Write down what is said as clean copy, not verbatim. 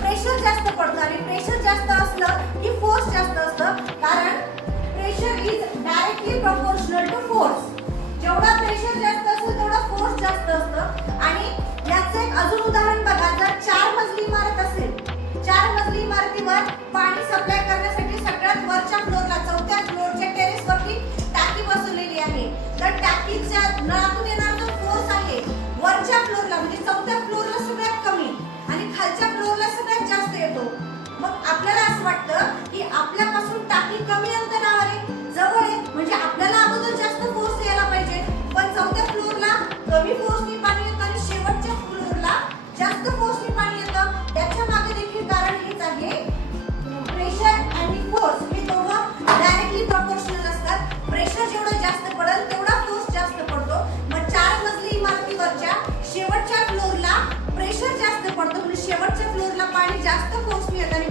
Pressure जास्त पडतं आणि प्रेशर जास्त असलं की फोर्स जास्त असतं, कारण pressure is directly proportional to force. जेवढा प्रेशर जास्त असेल तेवढा फोर्स जास्त असतं. आणि याचं एक अजून उदाहरण बघा, जर 4 मजली इमारत असेल, 4 मजली इमारतीवर पाणी सप्लाय करण्यासाठी सगळ्यात वरच्या फ्लोअरला, 4थ्या फ्लोअरच्या टेरेसवरती टाकी बसवलेली आहे. तर टाकीच्या नळातून येणारा जो फोर्स आहे वरच्या फ्लोअरला म्हणजे 4थ्या फ्लोअरला सगळ्यात कमी आणि खालच्या फ्लोअरला सगळ्यात जास्त येतो. मग आपल्याला असं वाटतं की आपल्यापासून टाकी कमी अंतरावर आहे, जवळ आहे, म्हणजे आपल्याला अगोदर जास्त फोर्स यायला पाहिजे, पण 4थ्या फ्लोअरला कमी फोर्सनी पाणी येतं आणि शेवटच्या फ्लोअरला जास्त फोर्सनी पाणी येतं. त्याच्या मागे देखील कारण हेच आहे, प्रेशर आणि फोर्स हे दोघं डायरेक्टली प्रपोर्शनल असतात. प्रेशर जेवढं जास्त पडेल तेवढा फोर्स जास्त पडतो. मग 4 मजली इमारतीवरच्या शेवटच्या फ्लोअरला प्रेशर जास्त पडतं, म्हणजे शेवटच्या फ्लोअरला पाणी जास्त फोर्सनी येतं आणि